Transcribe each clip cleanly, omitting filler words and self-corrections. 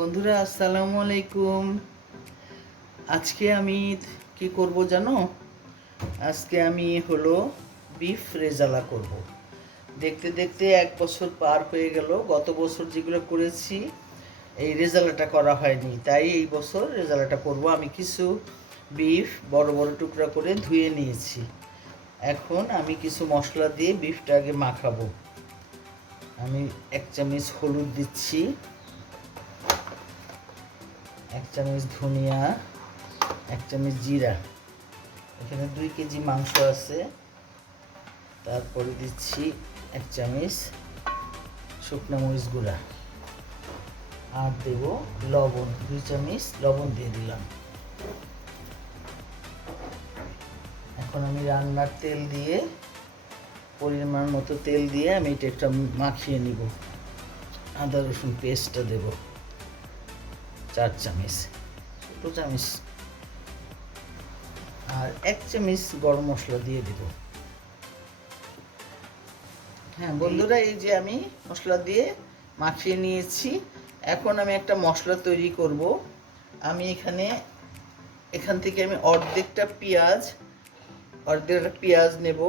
বন্ধুরা আসসালামু আলাইকুম। আজকে আমি কি করব জানো? আজকে আমি বিফ রেজালা করব। দেখতে দেখতে 1 বছর পার হয়ে গেল। গত বছর যেগুলো করেছি এই রেজালাটা করা হয়নি, তাই এই বছর রেজালাটা করব। আমি কিছু বিফ বড় বড় টুকরা করে ধুয়ে নিয়েছি। এখন আমি কিছু মশলা দিয়ে বিফটা আগে মাখাবো। আমি 1 চামচ হলুদ দিচ্ছি, 1 চামচ ধনিয়া, 1 চামচ জিরা। এখানে 2 কেজি মাংস আছে। তারপরে দিচ্ছি 1 চামচ শুকনো মরিচ গুঁড়া, আর দেব লবণ, 2 চামচ লবণ দিয়ে দিলাম। এখন আমি রান্নার তেল দিয়ে, পরিমাণ মতো তেল দিয়ে আমি এটা একটা মাখিয়ে নিব। আদা রসুন পেস্টটা দেব 4 চামচ, ছোটো চামচ, আর 1 চামচ গরম মশলা দিয়ে দেব। হ্যাঁ বন্ধুরা, এই যে আমি মশলা দিয়ে মাখিয়ে নিয়েছি। এখন আমি একটা মশলা তৈরি করব। আমি এখান থেকে আমি অর্ধেকটা পেঁয়াজ নেব,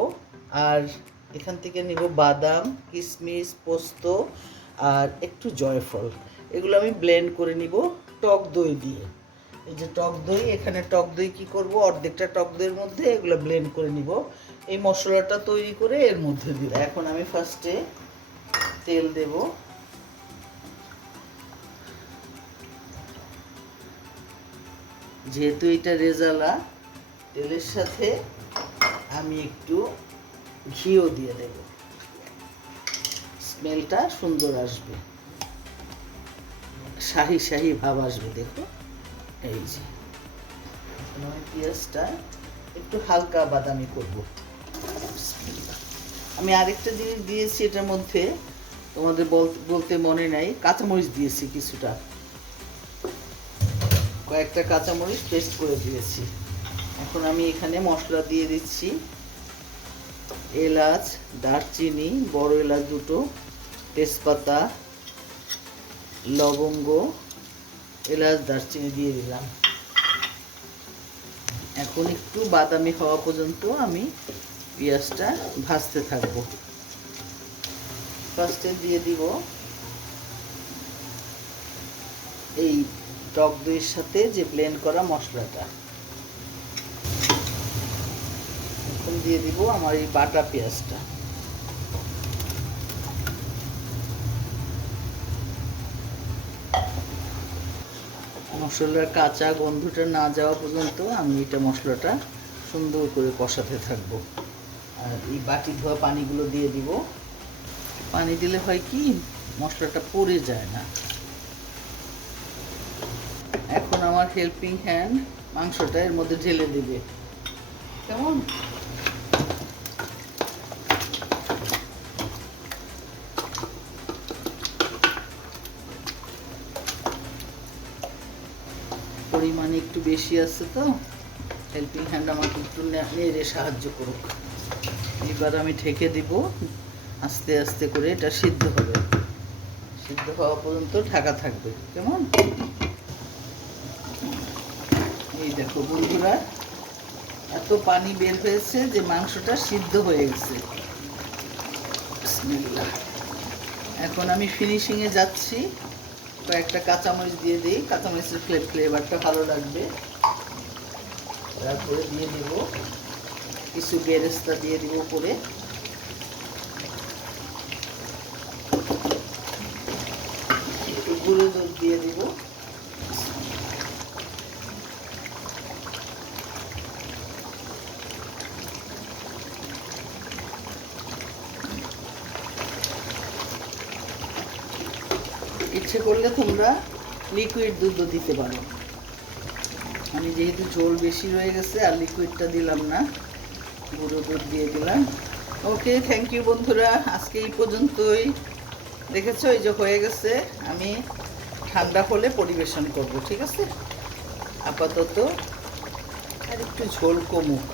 আর এখান থেকে নেব বাদাম, কিশমিশ, পোস্ত আর একটু জয়ফল। এগুলো আমি ব্লেন্ড করে নিব টক দই দিয়ে। এই যে টক দই, এখানে টক দই কি করব, অর্ধেকটা টক দইয়ের মধ্যে এগুলো ব্লেন্ড করে নিব। এই মশলাটা তৈরি করে এর মধ্যে দিব। এখন আমি ফার্স্টে তেল দেব। যেহেতু এটা রেজালা, তেলের সাথে আমি একটু ঘিও দিয়ে দেব, স্মেলটা সুন্দর আসবে, শাহি শাহি ভাব আসবে। দেখো এই যে আমি পেঁয়াজটা একটু হালকা বাদামি করব। আমি আরেকটা জিনিস দিয়েছি এটার মধ্যে, তোমাদের বলতে মনে নাই, কাঁচামরিচ দিয়েছি কিছুটা, কয়েকটা কাঁচামরিচ পেস্ট করে দিয়েছি। এখন আমি এখানে মশলা দিয়ে দিচ্ছি। এলাচ, দারচিনি, বড় এলাচ 2টো, তেজপাতা, লবঙ্গ, এলাচ, দারচিনি দিয়ে দিলাম। এখন একটু বাদামি হওয়া পর্যন্ত আমি পেঁয়াজটা ভাজতে থাকব। ফার্স্টে দিয়ে দিব এই টক দইয়ের সাথে যে ব্লেন্ড করা মশলাটা। এখন দিয়ে দিব আমার এই বাটা পেঁয়াজটা। মশলার কাঁচা গন্ধটা না যাওয়া পর্যন্ত আমি এটা মশলাটা সুন্দর করে কষাতে থাকবো। আর এই বাটি ধোয়া পানিগুলো দিয়ে দিব। পানি দিলে হয় কি, মশলাটা পড়ে যায় না। এখন আমার হেল্পিং হ্যান্ড মাংসটা এর মধ্যে ঢেলে দিবে। কেমন? পরিমাণে একটু বেশি আছে, তো হেল্পিং হ্যান্ড আমাকে একটু নেড়ে সাহায্য করুক। এবার আমি ঢেকে দিব, আস্তে আস্তে করে এটা সিদ্ধ হবে। সিদ্ধ হওয়া পর্যন্ত ঢাকা থাকবে। কেমন? এই দেখো বন্ধুরা, এত পানি বের হয়েছে যে মাংসটা সিদ্ধ হয়ে গেছে। বিসমিল্লাহ। এখন আমি ফিনিশিংয়ে যাচ্ছি। কয়েকটা কাঁচামরিচ দিয়ে দিই, কাঁচামরিচের ফ্লেভারটা ভালো লাগবে। তারপরে দিয়ে দেব কিছু বেরেস্তা, দিয়ে দিব উপরে। একটু গুঁড়ো দুধ দিয়ে দিব। ইচ্ছে করলে তোমরা লিকুইড দুধও দিতে পারো। আমি যেহেতু ঝোল বেশি রয়ে গেছে আর লিকুইডটা দিলাম না, গুঁড়ো দুধ দিয়ে দিলাম। ওকে, থ্যাংক ইউ বন্ধুরা, আজকে এই পর্যন্তই। দেখেছো এই যে হয়ে গেছে। আমি ঠান্ডা হলে পরিবেশন করব, ঠিক আছে? আপাতত আর একটু ঝোল কমুক,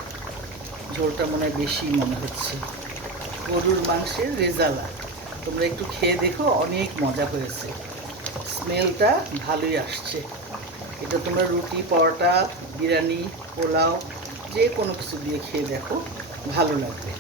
ঝোলটা মনে হয় বেশি মনে হচ্ছে। গরুর মাংসের রেজালা তোমরা একটু খেয়ে দেখো, অনেক মজা হয়েছে। স্মেলটা ভালোই আসছে। এটা তোমরা রুটি, পরোটা, বিরিয়ানি, পোলাও যে কোনো কিছু দিয়ে খেয়ে দেখো, ভালো লাগবে।